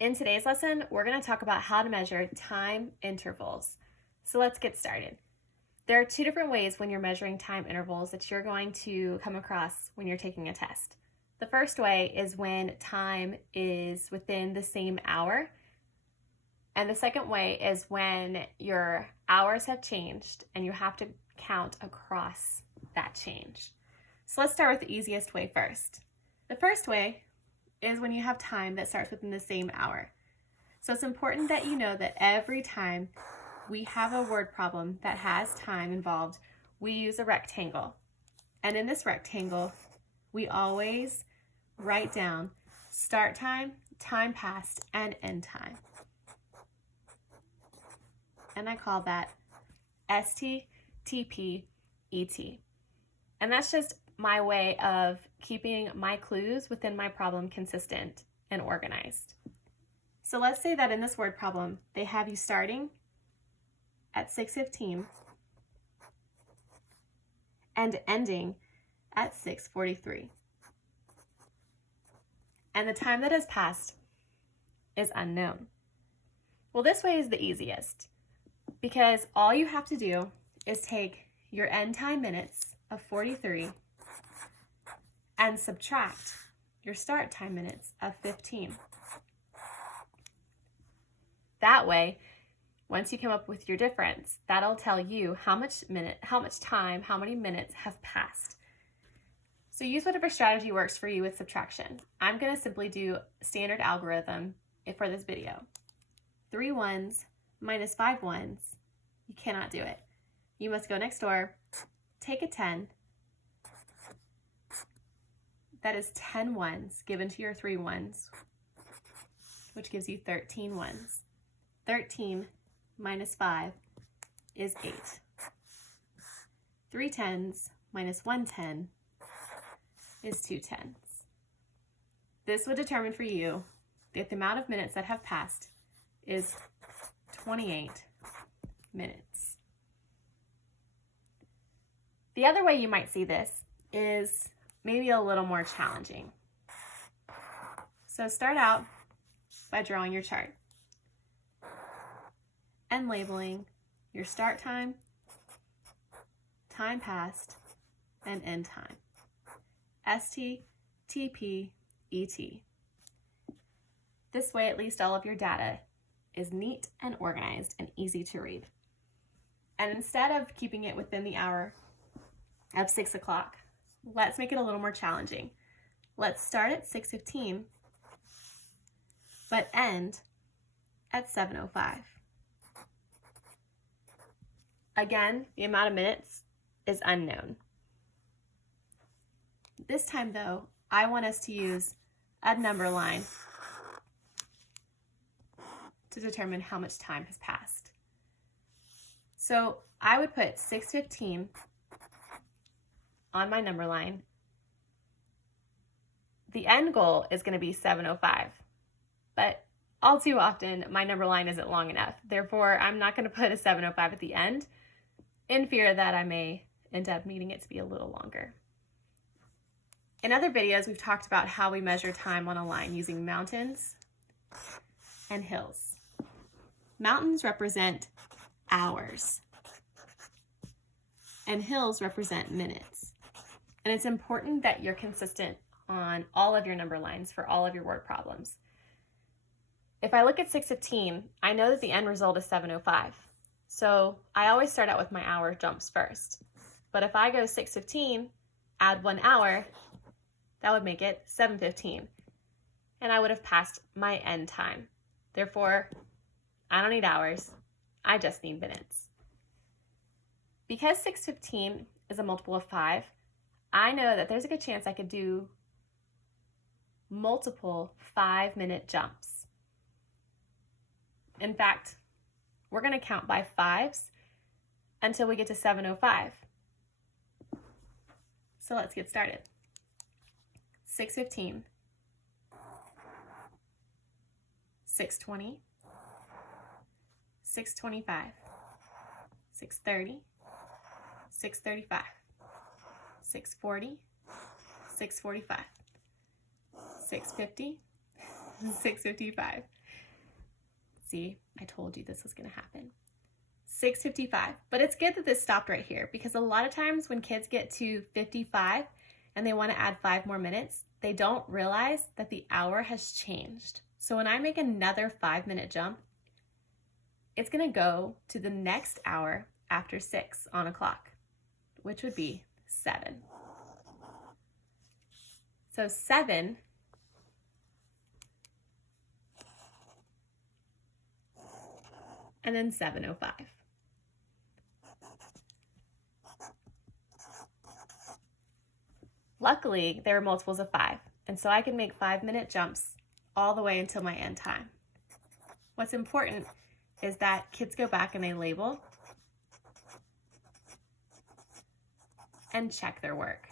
In today's lesson, we're going to talk about how to measure time intervals. So let's get started. There are two different ways when you're measuring time intervals that you're going to come across when you're taking a test. The first way is when time is within the same hour. And the second way is when your hours have changed and you have to count across that change. So let's start with the easiest way first. The first way is when you have time that starts within the same hour. So it's important that you know that every time we have a word problem that has time involved, we use a rectangle. And in this rectangle, we always write down start time, time passed, and end time. And I call that ST, TP, ET. And that's just my way of keeping my clues within my problem consistent and organized. So let's say that in this word problem, they have you starting at 6:15 and ending at 6:43. And the time that has passed is unknown. Well, this way is the easiest because all you have to do is take your end time minutes of 43 and subtract your start time minutes of 15. That way, once you come up with your difference, that'll tell you how much time, how many minutes have passed. So use whatever strategy works for you with subtraction. I'm going to simply do standard algorithm for this video. 3 ones minus 5 ones, you cannot do it. You must go next door, take a 10. That is 10 ones given to your 3 ones, which gives you 13 ones. 13 minus 5 is 8. 3 tens minus 1 10 is 2 tens. This would determine for you that the amount of minutes that have passed is 28 minutes. The other way you might see this is maybe a little more challenging. So start out by drawing your chart and labeling your start time, time passed, and end time. ST, TP, ET. This way, at least all of your data is neat and organized and easy to read. And instead of keeping it within the hour of 6 o'clock, let's make it a little more challenging. Let's start at 6:15, but end at 7:05. Again, the amount of minutes is unknown. This time though, I want us to use a number line to determine how much time has passed. So I would put 6:15 on my number line. The end goal is going to be 7:05, but all too often my number line isn't long enough. Therefore, I'm not going to put a 7:05 at the end in fear that I may end up needing it to be a little longer. In other videos, we've talked about how we measure time on a line using mountains and hills. Mountains represent hours, and hills represent minutes. And it's important that you're consistent on all of your number lines for all of your word problems. If I look at 6:15, I know that the end result is 7:05. So I always start out with my hour jumps first. But if I go 6:15, add 1 hour, that would make it 7:15. And I would have passed my end time. Therefore, I don't need hours, I just need minutes. Because 6:15 is a multiple of 5, I know that there's a good chance I could do multiple 5-minute jumps. In fact, we're going to count by 5s until we get to 7:05. So let's get started. 6:15, 6:20, 6:25, 6:30, 6:35, 6:40, 6:45, 6:50, 6:55, See, I told you this was going to happen. 6:55. But it's good that this stopped right here because a lot of times when kids get to 55 and they want to add 5 more minutes, they don't realize that the hour has changed. So when I make another 5-minute jump, it's going to go to the next hour after 6 on a clock, which would be 7. So 7 and then 7:05. Luckily, there are multiples of 5, and so I can make 5-minute jumps all the way until my end time. What's important is that kids go back and they label and check their work.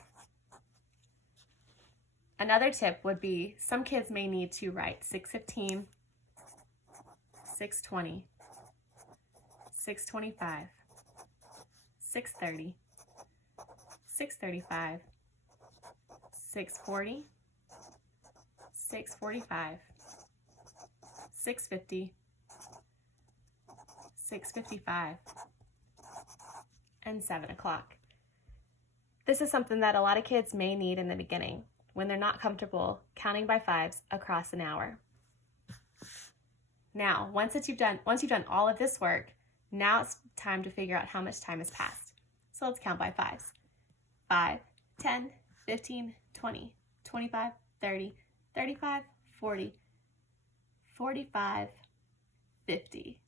Another tip would be some kids may need to write 6:15, 6:20, 6:25, 6:30, 6:35, 6:40, 6:45, 6:50, 6:55, and 7 o'clock. This is something that a lot of kids may need in the beginning when they're not comfortable counting by 5s across an hour. Now, once you've done all of this work, now it's time to figure out how much time has passed. So let's count by 5s. 5, 10, 15, 20, 25, 30, 35, 40, 45, 50.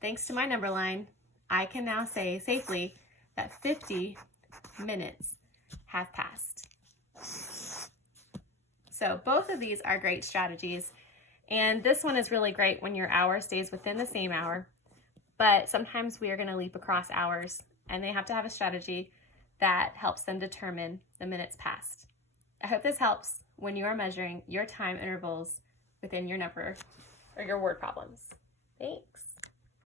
Thanks to my number line, I can now say safely that 50 minutes have passed. So both of these are great strategies, and this one is really great when your hour stays within the same hour, but sometimes we are going to leap across hours, and they have to have a strategy that helps them determine the minutes passed. I hope this helps when you are measuring your time intervals within your number or your word problems. Thanks.